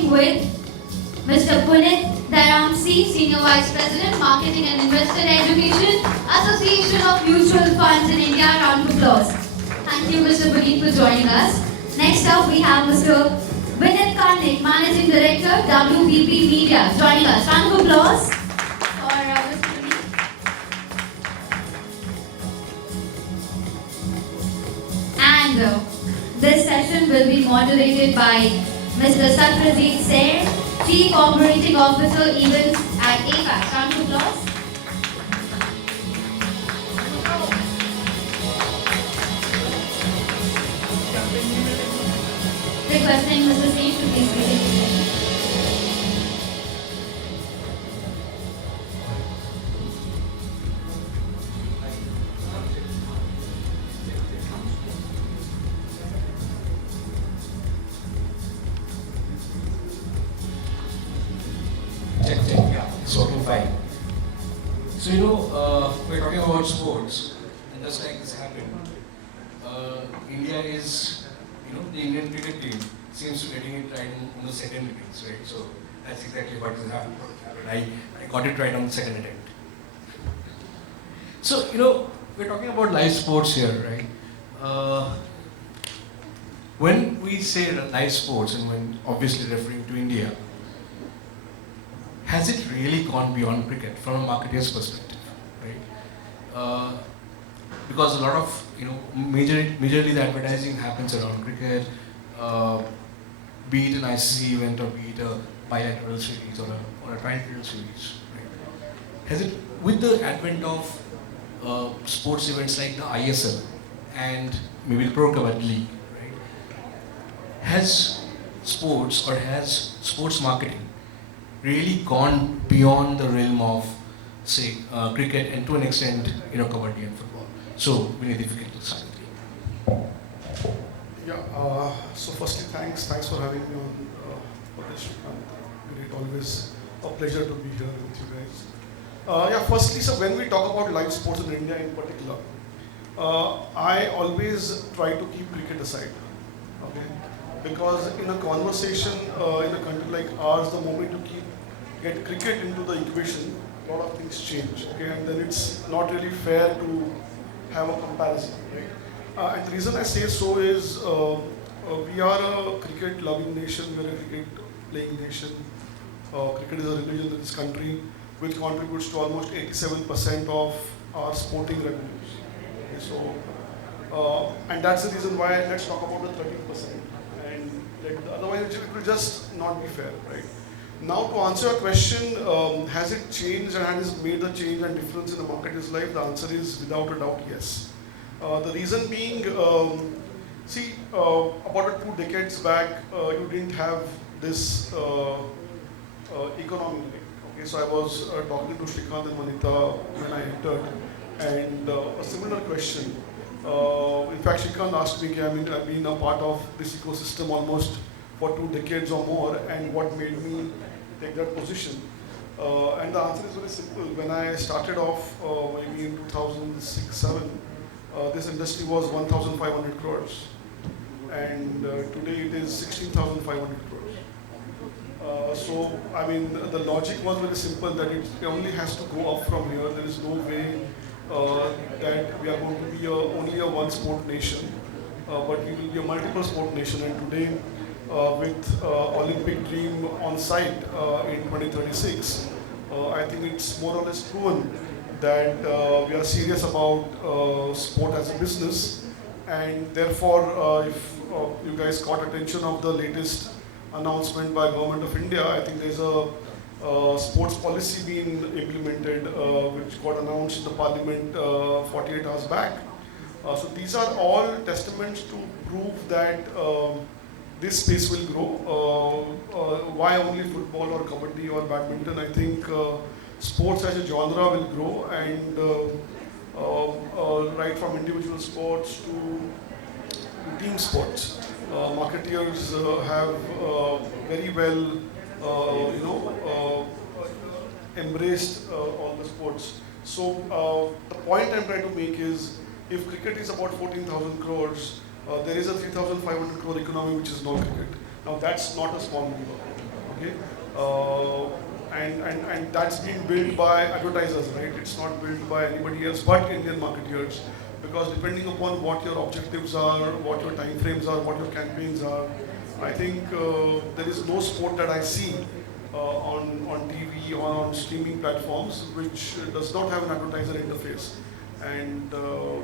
starting with Mr. Punit, Dharamsi, Senior Vice President, Marketing and Investor Education, Association of Mutual Funds in India. Round of applause. Thank you, Mr. Vinit, for joining us. Next up, we have Mr. Vinit, Karnik, Managing Director, WBP Media, joining us. Round of applause for Mr. Vinit. And this session will be moderated by Mr. Satrajit Sen, Chief Operating Officer, Events at AMFI. Round of applause. Requesting Mr. Sen to please be seated. Yeah, it's working fine. So, we're talking about sports, and just like this happened, India is, the Indian cricket team seems to be getting it right in the second innings, right? So, that's exactly what has happened. I got it right on the second attempt. So, we're talking about live sports here, right? When we say live sports, and when obviously referring to India, has it really gone beyond cricket from a marketer's perspective, right? Because a lot of, majorly the advertising happens around cricket, be it an ICC event or be it a bilateral series or a trilateral series, right? Has it, with the advent of sports events like the ISL and maybe the Pro Kabaddi League, right? Has sports marketing really gone beyond the realm of, say, cricket and to an extent, kabaddi and football? So, Vinit, if you can start. Yeah. So, firstly, thanks for having me on for this. Great, always a pleasure to be here with you guys. Firstly, so when we talk about live sports in India in particular, I always try to keep cricket aside. Okay. Because in a conversation in a country like ours, the moment you get cricket into the equation, a lot of things change. Okay, and then it's not really fair to have a comparison, right? And the reason I say so is we are a cricket-loving nation. We are a cricket-playing nation. Cricket is a religion in this country, which contributes to almost 87% of our sporting revenues. Okay, so, and that's the reason why let's talk about the 13%. Otherwise, it will just not be fair, right? Now, to answer your question, has it changed and has it made a change and difference in the marketer's life? The answer is without a doubt, yes. The reason being, about 2 decades back, you didn't have this economy. Okay, so I was talking to Shrikant and Manita when I entered, and a similar question. In fact, Shrikant asked me, I've been a part of this ecosystem almost for 2 decades or more, and what made me take that position? And the answer is very simple. When I started off, maybe in 2006-07, this industry was 1,500 crores, and today it is 16,500 crores. So, the logic was very simple, that it only has to go up from here. There is no way that we are going to be only a one sport nation, but we will be a multiple sport nation. And today, with Olympic dream on site in 2036, I think it's more or less proven that we are serious about sport as a business. And therefore, if you guys caught attention of the latest announcement by Government of India, I think there's a sports policy being implemented, which got announced in the Parliament 48 hours back. So these are all testaments to prove that this space will grow. Why only football or kabaddi or badminton? I think sports as a genre will grow, and right from individual sports to team sports. Marketeers have very well embraced all the sports. So the point I'm trying to make is, if cricket is about 14,000 crores, there is a 3,500 crore economy which is non-cricket. Now that's not a small number. Okay, and that's been built by advertisers, right? It's not built by anybody else but Indian marketeers, because depending upon what your objectives are, what your time frames are, what your campaigns are, I think there is no sport that I see on TV or on streaming platforms which does not have an advertiser interface. And to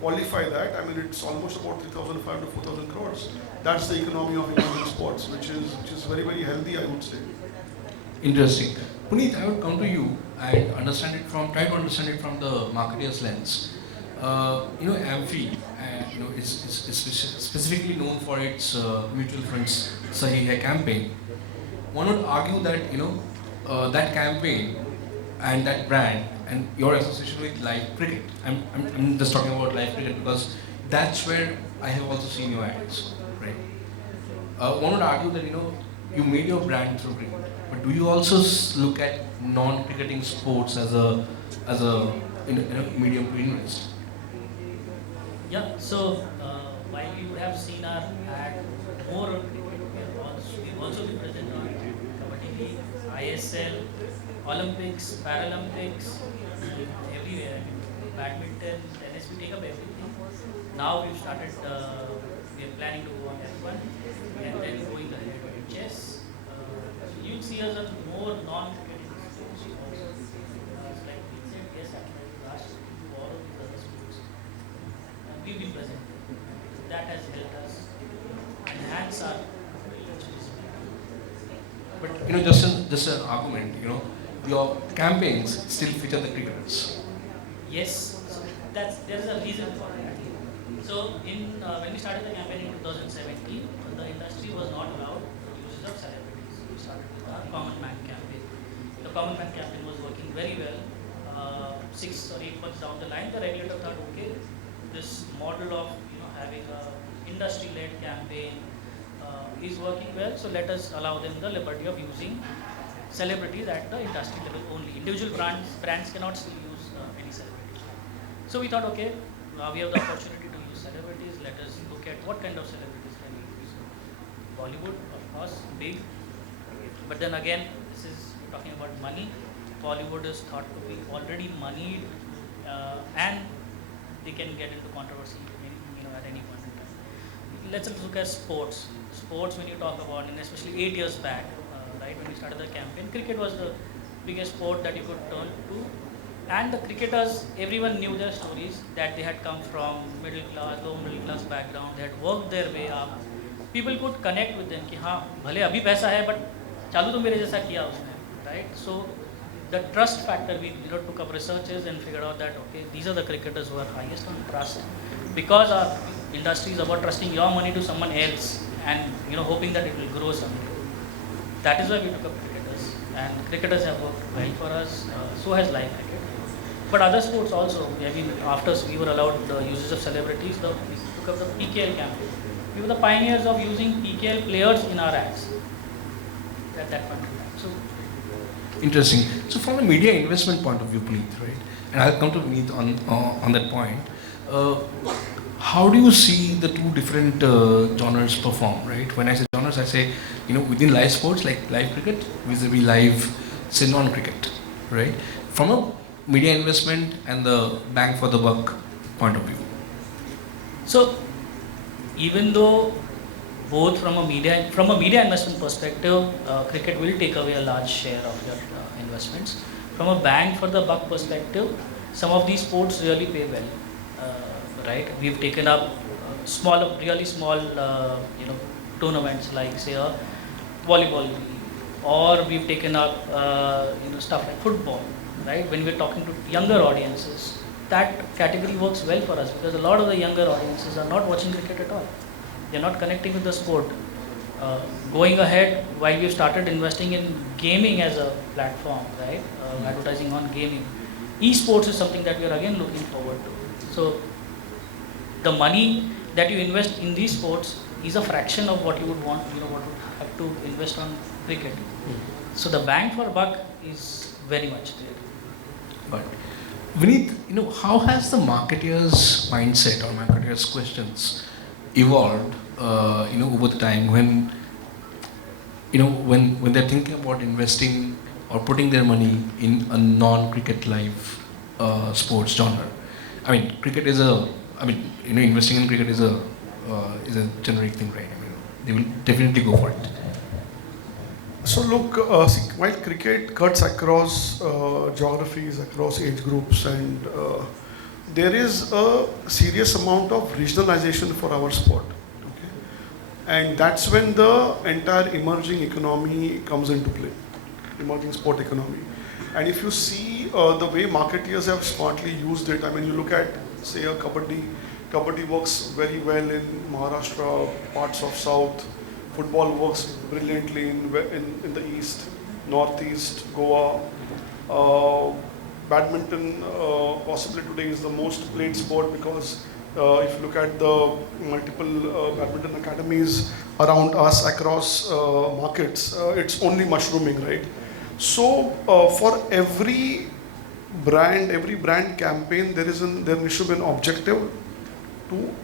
qualify that, I mean, it's almost about 3,500 to 4,000 crores. That's the economy of emerging sports, which is very, very healthy, I would say. Interesting. Punit, I would come to you and try to understand it from the marketer's lens. AMFI, is specifically known for its mutual funds Sahi Hai campaign. One would argue that that campaign and that brand and your association with live cricket. I'm just talking about live cricket because that's where I have also seen your ads, right? One would argue that you made your brand through cricket, but do you also look at non-cricketing sports as a medium to invest? Yeah, so while you would have seen our ad more on cricket, we've also been present on Kabaddi League, ISL, Olympics, Paralympics, everywhere. Badminton, tennis, we take up everything. Now we've started, we are planning to go on F1 and then going ahead with chess. You'll see us on more non-cricketing sports also. It's like we said, yes, last year we do all of these other sports. We've been present. That has helped us enhance our But just an argument, your campaigns still feature the cricketers. Yes, so there is a reason for that. So when we started the campaign in 2017, the industry was not allowed uses of celebrities. We started with our Common Man campaign. The Common Man campaign was working very well. 6 or 8 months down the line, the regulator thought, okay, this model of having a industry-led campaign is working well, so let us allow them the liberty of using celebrities at the industry level only. Individual brands cannot still use any celebrities. So we thought, okay, we have the opportunity to use celebrities. Let us look at what kind of celebrities can we use. Bollywood, of course, big. But then again, this is talking about money. Bollywood is thought to be already moneyed, and they can get into controversy at any point in time. Let's look at sports. Sports, when you talk about, and especially 8 years back, right, when we started the campaign, cricket was the biggest sport that you could turn to. And the cricketers, everyone knew their stories, that they had come from middle class, low middle class background, they had worked their way up. People could connect with them, कि हाँ, भले अभी पैसा है, but चालू तो मेरे जैसा किया उसने, right? So the trust factor, we took up researches and figured out that, okay, these are the cricketers who are highest on trust. Because our industry is about trusting your money to someone else and hoping that it will grow someday. That is why we took up cricketers, and cricketers have worked well for us. So has live cricket. But other sports also. I mean, after we were allowed the uses of celebrities, we took up the PKL campaign. We were the pioneers of using PKL players in our ads at that point. So interesting. So from a media investment point of view, Punit, right? And I'll come to Vinit on that point. How do you see the two different genres perform, right? When I say genres, I say, within live sports like live cricket vis-a-vis live, say non-cricket, right? From a media investment and the bang for the buck point of view. So, even though both from a media investment perspective, cricket will take away a large share of your investments. From a bang for the buck perspective, some of these sports really pay well. Right, we've taken up really small, tournaments like say a volleyball league, or we've taken up, stuff like football. Right, when we're talking to younger audiences, that category works well for us because a lot of the younger audiences are not watching cricket at all. They're not connecting with the sport. Going ahead, while we've started investing in gaming as a platform, right, advertising on gaming, esports is something that we are again looking forward to. So the money that you invest in these sports is a fraction of what you would want, what would have to invest on cricket. So the bang for buck is very much there. But Vinit, how has the marketeer's mindset or marketeer's questions evolved, over the time when when they're thinking about investing or putting their money in a non-cricket live sports genre. I mean, cricket is investing in cricket is a generic thing, right? I mean, they will definitely go for it. So look, while cricket cuts across geographies, across age groups, and there is a serious amount of regionalization for our sport. Okay? And that's when the entire emerging economy comes into play, emerging sport economy. And if you see the way marketeers have smartly used it, I mean, you look at, say, a Kabaddi works very well in Maharashtra, parts of South. Football works brilliantly in the East, Northeast, Goa. Badminton possibly today is the most played sport because if you look at the multiple badminton academies around us across markets, it's only mushrooming, right? So for every brand campaign, there should be an objective to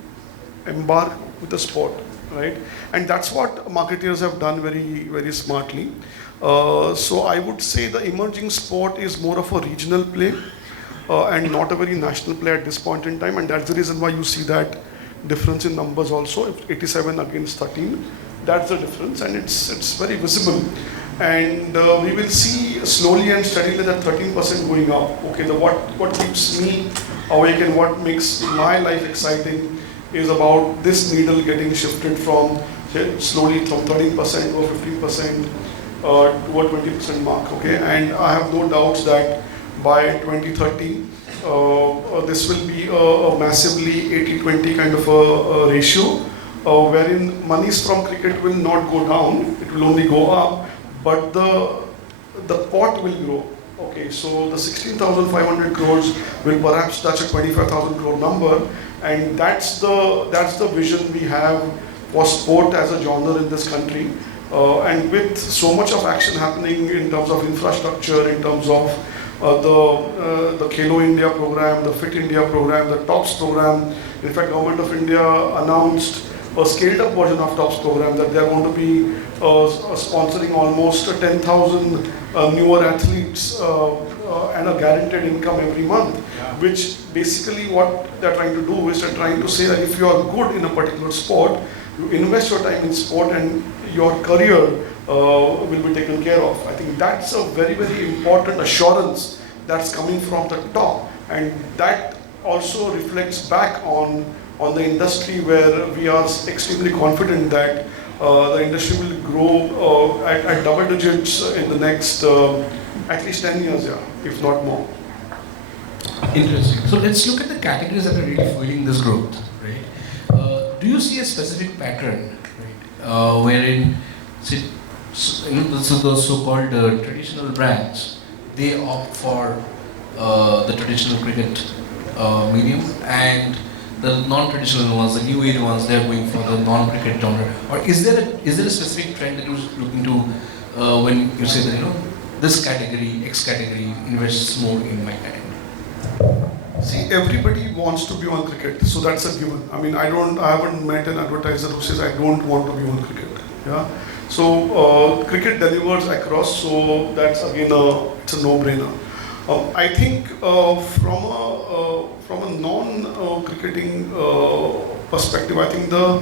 embark with the sport, right? And that's what marketeers have done very, very smartly. So I would say the emerging sport is more of a regional play and not a very national play at this point in time. And that's the reason why you see that difference in numbers also, if 87 against 13. That's the difference, and it's very visible. And we will see slowly and steadily that 13% going up. Okay, what keeps me awake and what makes my life exciting is about this needle getting shifted from slowly from 13% or 15% to a 20% mark. Okay, and I have no doubts that by 2030 this will be a massively 80-20 kind of a ratio, wherein monies from cricket will not go down; it will only go up, but the pot will grow. Okay, so the 16,500 crores will perhaps touch a 25,000 crore number, and that's the vision we have for sport as a genre in this country. And with so much of action happening in terms of infrastructure, in terms of the Khelo India program, the Fit India program, the TOPS program. In fact, Government of India announced a scaled up version of TOPS program that they are going to be sponsoring almost 10,000 newer athletes and a guaranteed income every month, which basically what they're trying to do is they're trying to say that if you are good in a particular sport, you invest your time in sport and your career will be taken care of. I think that's a very, very important assurance that's coming from the top, and that also reflects back on the industry, where we are extremely confident that the industry will grow at double digits in the next at least 10 years, if not more. Interesting. So let's look at the categories that are really fueling this growth, right? Do you see a specific pattern, right, wherein the so-called traditional brands, they opt for the traditional cricket medium, and the non-traditional ones, the new age ones, they're going for the non-cricket genre? Or is there a specific trend that you're looking to when you say that this category, X category, invests more in my category? See, everybody wants to be on cricket, so that's a given. I mean, I haven't met an advertiser who says I don't want to be on cricket. Yeah. So cricket delivers across, so that's again it's a no-brainer. I think from a non-cricketing perspective, I think the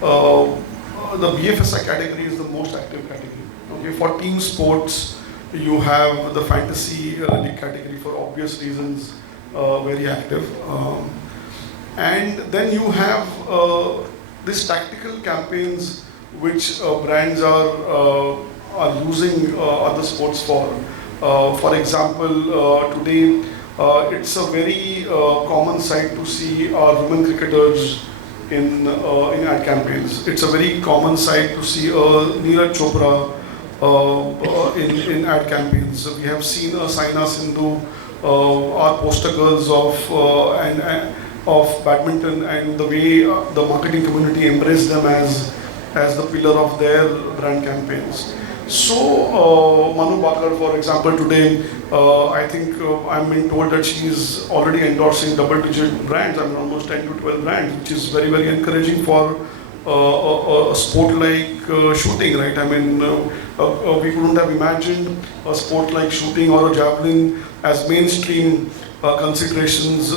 BFSI category is the most active category. Okay, for team sports, you have the fantasy league category for obvious reasons, very active, and then you have these tactical campaigns which brands are using other sports for. For example, today it's a very common sight to see women cricketers in ad campaigns. It's a very common sight to see Neeraj Chopra in ad campaigns. We have seen Saina Sindhu, our poster girls of badminton, and the way the marketing community embraced them as the pillar of their brand campaigns. So Manu Bakar, for example, today, I think I'm being told that she is already endorsing double-digit brands. I mean, almost 10 to 12 brands, which is very, very encouraging for a sport like shooting, right? I mean, we couldn't have imagined a sport like shooting or a javelin as mainstream considerations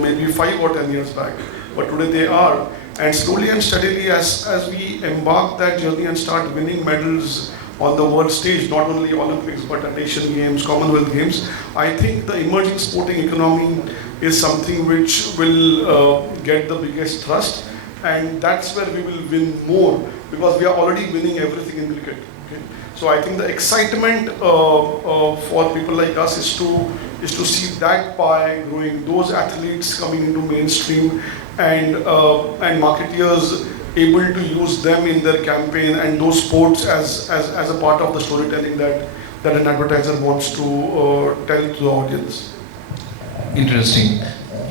maybe 5 or 10 years back. But today they are. And slowly and steadily, as we embark that journey and start winning medals on the world stage, not only Olympics but at Asian Games, Commonwealth Games, I think the emerging sporting economy is something which will get the biggest thrust, and that's where we will win more, because we are already winning everything in cricket. Okay? So I think the excitement for people like us is to see that pie growing, those athletes coming into mainstream, and marketeers able to use them in their campaign and those sports as a part of the storytelling that an advertiser wants to tell to the audience. Interesting.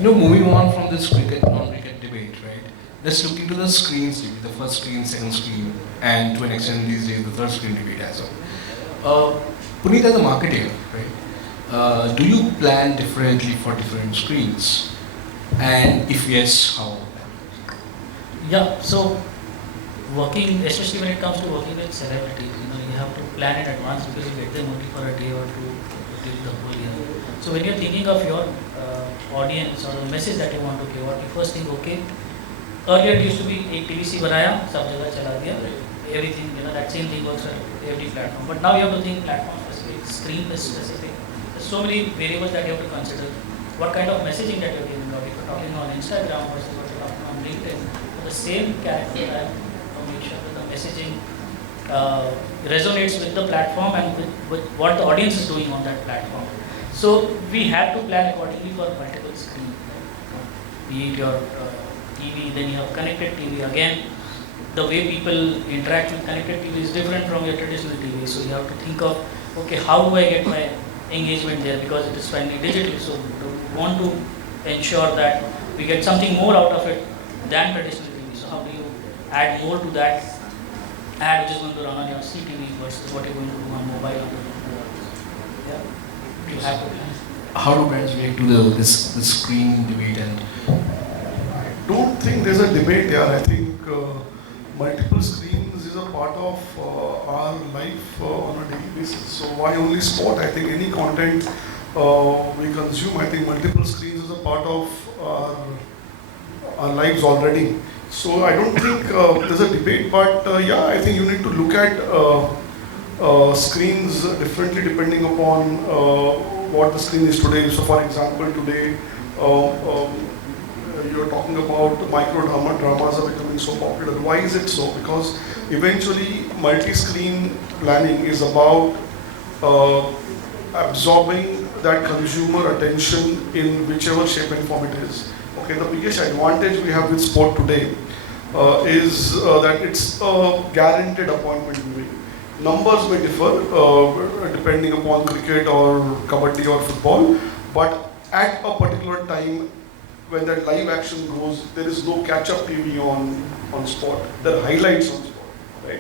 Moving on from this cricket, non-cricket debate, right? Let's look into the screens debate, the first screen, second screen, and to an extent these days the third screen debate as well. Punit, as a marketer, right? Do you plan differently for different screens? And if yes, how? Yeah, so working, especially when it comes to working with celebrities, you have to plan in advance because you get them only for a day or two during the whole year. So when you're thinking of your audience or the message that you want to give out, you first think, okay, earlier it used to be एक TVC बनाया, सब जगह चला दिया, everything, that same thing works for every platform. But now you have to think platform specific, screen specific. There's so many variables that you have to consider. What kind of messaging that you're giving out? If you're talking on Instagram versus what you're talking on LinkedIn, for the same character, I have to make sure that the messaging resonates with the platform and with what the audience is doing on that platform. So we have to plan accordingly for multiple screens. Be it your TV, then you have connected TV. Again, the way people interact with connected TV is different from your traditional TV. So you have to think of, okay, how do I get my engagement there, because it is finally digital. So we want to ensure that we get something more out of it than traditional TV. So how do you add more to that ad which is going to run on your CTV versus what you're going to do on mobile? Yeah. You have to. How do brands react to this screen debate? And I don't think there's a debate there. I think multiple screens is a part of our life on a daily basis. So why only sport? I think any content we consume, I think multiple screens is a part of our lives already. So I don't think there's a debate, but yeah, I think you need to look at screens differently depending upon what the screen is today. So for example, today you're talking about micro dramas are becoming so popular. Why is it so? Because eventually multi-screen planning is about absorbing that consumer attention in whichever shape and form it is. Okay, the biggest advantage we have with sport today is that it's a guaranteed appointment viewing. Numbers may differ depending upon cricket or kabaddi or football, but at a particular time when that live action goes, there is no catch-up TV on sport. There are highlights on sport, right?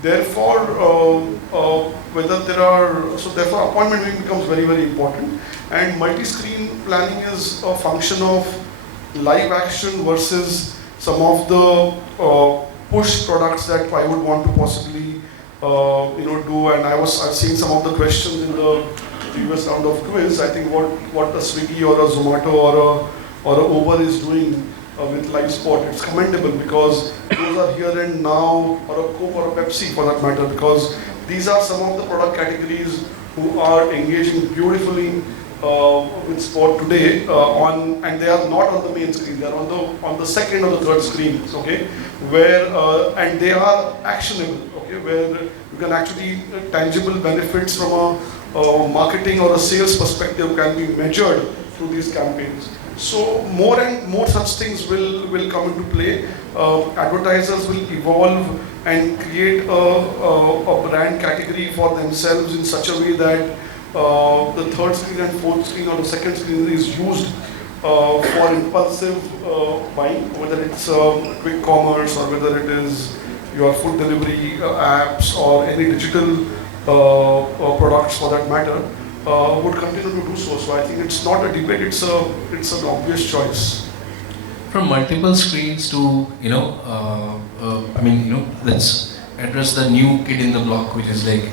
Therefore, therefore appointment viewing becomes very, very important. And multi-screen planning is a function of live action versus some of the push products that I would want to possibly do. And I've seen some of the questions in the previous round of quiz. I think what a Swiggy or a Zomato or a Uber is doing with live sport, it's commendable, because those are here and now, or a Coke or a Pepsi for that matter, because these are some of the product categories who are engaging beautifully with sport today, and they are not on the main screen, they are on the second or the third screens, okay, where and they are actionable, okay, where you can actually tangible benefits from a marketing or a sales perspective can be measured through these campaigns. So more and more such things will come into play. Advertisers will evolve and create a brand category for themselves in such a way that the third screen and fourth screen or the second screen is used for impulsive buying, whether it's quick commerce or whether it is your food delivery apps or any digital products for that matter. Would continue to do so. So I think it's not a debate, it's an obvious choice. from multiple screens to, let's address the new kid in the block, which is like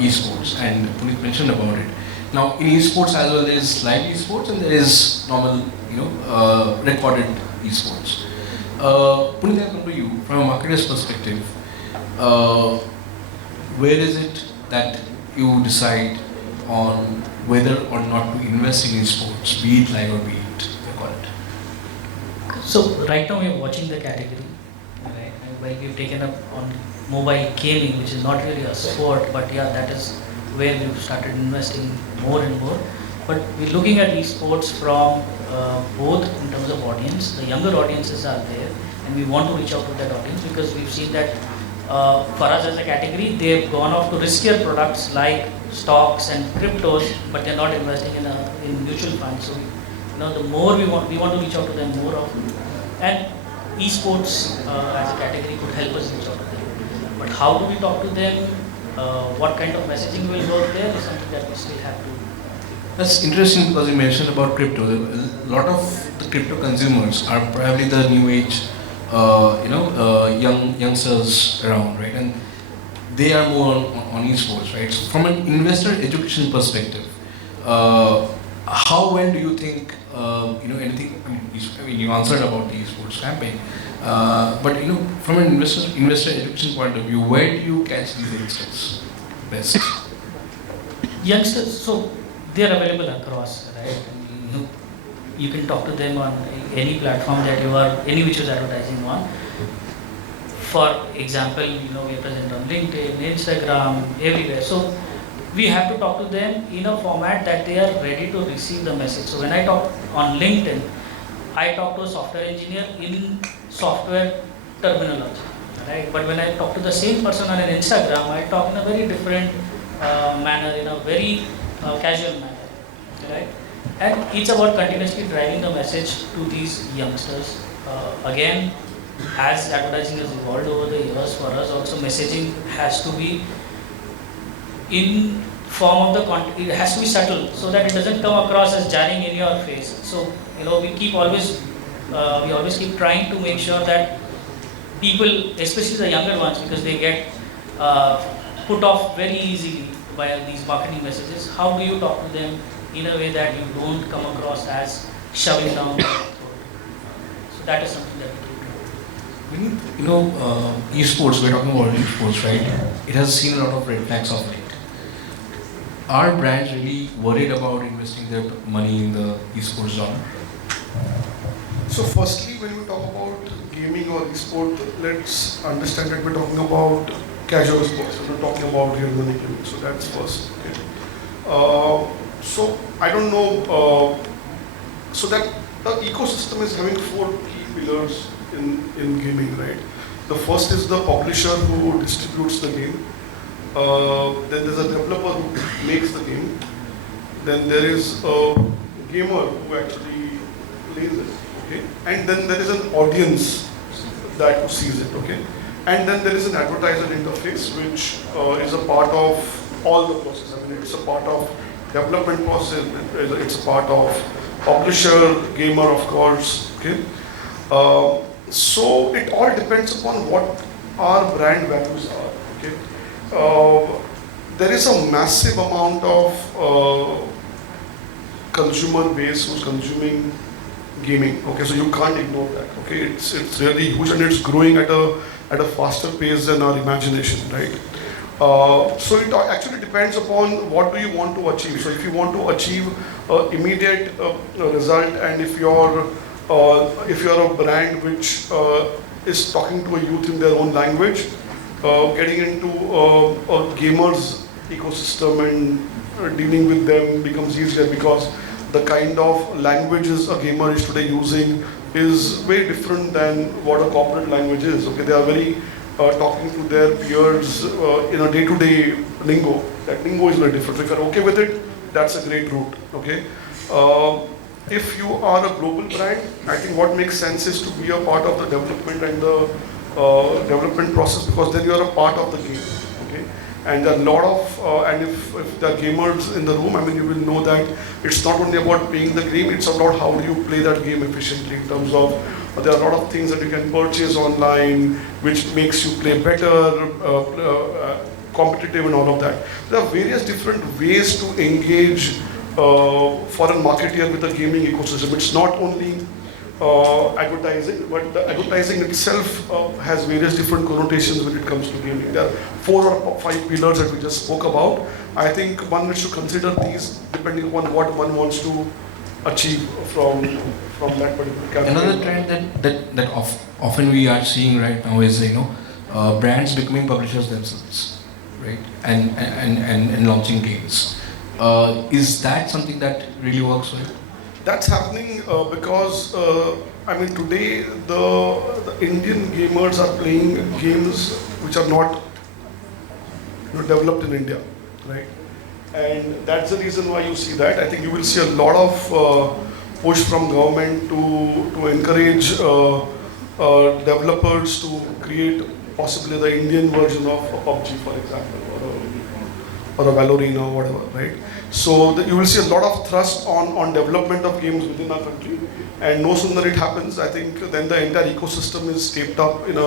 esports, and Punit mentioned about it. Now, in esports as well, there is live esports and there is normal, recorded esports. Punit, I come to you from a marketer's perspective. Where is it that you decide on whether or not to invest in esports, be it live or be it recorded? So right now we are watching the category, right? And while we've taken up on mobile gaming, which is not really a sport, but yeah, that is where we've started investing more and more. But we're looking at esports from both in terms of audience. The younger audiences are there, and we want to reach out to that audience because we've seen that for us as a category, they've gone off to riskier products like stocks and cryptos, but they're not investing in mutual funds. So, the more we want to reach out to them more often. And esports as a category could help us reach out to them. But how do we talk to them? What kind of messaging will work there is something that we still have to. That's interesting because you mentioned about crypto. A lot of the crypto consumers are probably the new age, youngsters around, right? And they are more on esports, right? So from an investor education perspective, how well do you think, anything? I mean, you answered about the esports campaign, but from an investor education point of view, where do you catch these youngsters best? Youngsters, so they are available across, right? You can talk to them on any platform that you are, any which is advertising on. For example, we are present on LinkedIn, Instagram, everywhere. So we have to talk to them in a format that they are ready to receive the message. So when I talk on LinkedIn, I talk to a software engineer in software terminology, right? But when I talk to the same person on an Instagram, I talk in a very different manner, in a very casual manner, right? And it's about continuously driving the message to these youngsters. Again, as advertising has evolved over the years, for us also messaging has to be in form of the content. It has to be subtle so that it doesn't come across as jarring in your face. So we always keep trying to make sure that people, especially the younger ones, because they get put off very easily by these marketing messages. How do you talk to them in a way that you don't come across as shoving down their throat? So that is something that we keep doing. Esports, we're talking about esports, right? It has seen a lot of red flags of late. Are brands really worried about investing their money in the esports genre? So firstly, when we talk about gaming or esport, let's understand that we're talking about casual sports. We're not talking about real money gaming. So that's first. Okay. So I don't know. So that the ecosystem is having 4 key pillars in gaming, right? The first is the publisher who distributes the game. Then there's a developer who makes the game. Then there is a gamer who actually plays it. Okay? And then there is an audience that sees it. Okay? And then there is an advertiser interface which is a part of all the process. I mean, it's a part of development process. It's a part of publisher, gamer, of course. Okay? So it all depends upon what our brand values are. Okay? There is a massive amount of consumer base who's consuming gaming. Okay, so you can't ignore that. Okay, it's really huge and it's growing at a faster pace than our imagination, right? So it actually depends upon what do you want to achieve. So if you want to achieve immediate result, and if you're a brand which is talking to a youth in their own language, getting into a gamer's ecosystem and dealing with them becomes easier because the kind of languages a gamer is today using is very different than what a corporate language is. Okay, they are very talking to their peers in a day-to-day lingo. That lingo is very different. So if you're okay with it, that's a great route. Okay. If you are a global brand, I think what makes sense is to be a part of the development and the development process, because then you are a part of the game. Okay. And there are a lot of, and if there are gamers in the room, I mean, you will know that it's not only about playing the game, it's about how do you play that game efficiently in terms of, there are a lot of things that you can purchase online, which makes you play better, competitive and all of that. There are various different ways to engage foreign marketeer with the gaming ecosystem. It's not only advertising, but the advertising itself has various different connotations when it comes to gaming. There are 4 or 5 pillars that we just spoke about. I think one needs to consider these depending upon what one wants to achieve from that particular campaign. Another trend that often we are seeing right now is brands becoming publishers themselves, right? And launching games. Is that something that really works well? That's happening because I mean today the Indian gamers are playing games which are not developed in India, right? And that's the reason why you see that. I think you will see a lot of push from government to encourage developers to create possibly the Indian version of a PUBG, for example, or a Valorant or whatever, right? So you will see a lot of thrust on development of games within our country, and no sooner it happens, I think then the entire ecosystem is taped up in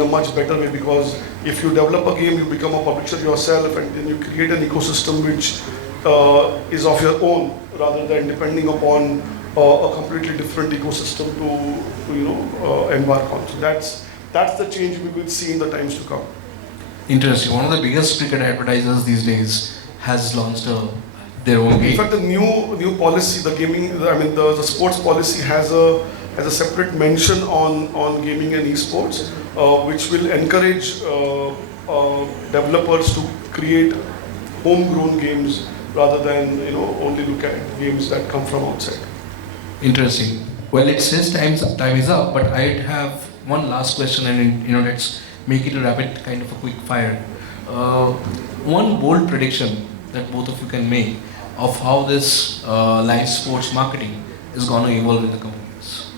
a much better way, because if you develop a game, you become a publisher yourself, and then you create an ecosystem which is of your own, rather than depending upon a completely different ecosystem to embark on. So that's the change we will see in the times to come. Interesting. One of the biggest cricket advertisers these days has launched their own game. In fact, the new policy, the sports policy has a separate mention on gaming and esports, which will encourage developers to create homegrown games rather than only look at games that come from outside. Interesting. Well, it says time is up, but I'd have one last question, and let's make it a rapid kind of a quick fire. One bold prediction that both of you can make of how this live sports marketing is going to evolve in the coming years.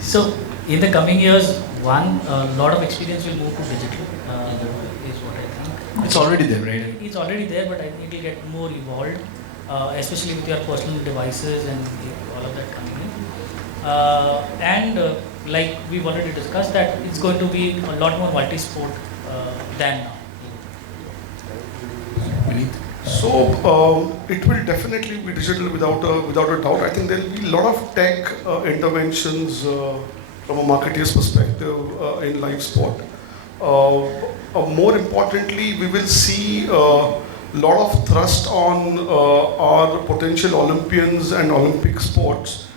So in the coming years, a lot of experience will move to digital, is what I think. It's already there, right? It's already there, but I think it will get more evolved, especially with your personal devices and all of that coming in. Like we've already discussed, that it's going to be a lot more multi-sport than now. Vinit? So it will definitely be digital without a doubt. I think there will be a lot of tech interventions from a marketer's perspective in live sport. More importantly, we will see a lot of thrust on our potential Olympians and Olympic sports,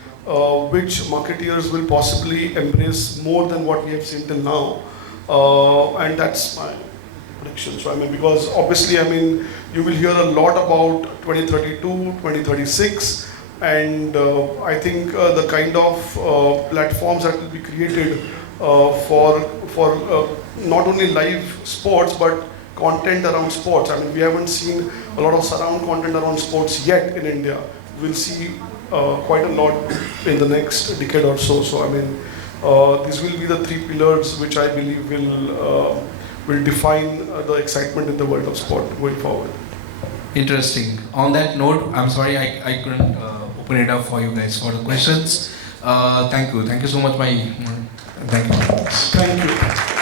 which marketeers will possibly embrace more than what we have seen till now, and that's my prediction. So because obviously you will hear a lot about 2032, 2036, and I think the kind of platforms that will be created for not only live sports but content around sports. We haven't seen a lot of surround content around sports yet in India. We'll see quite a lot in the next decade or so. So these will be the 3 pillars which I believe will define the excitement in the world of sport going forward. Interesting. On that note, I'm sorry I couldn't open it up for you guys for the questions. Thank you so much, thank you. Thank you.